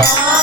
Gracias.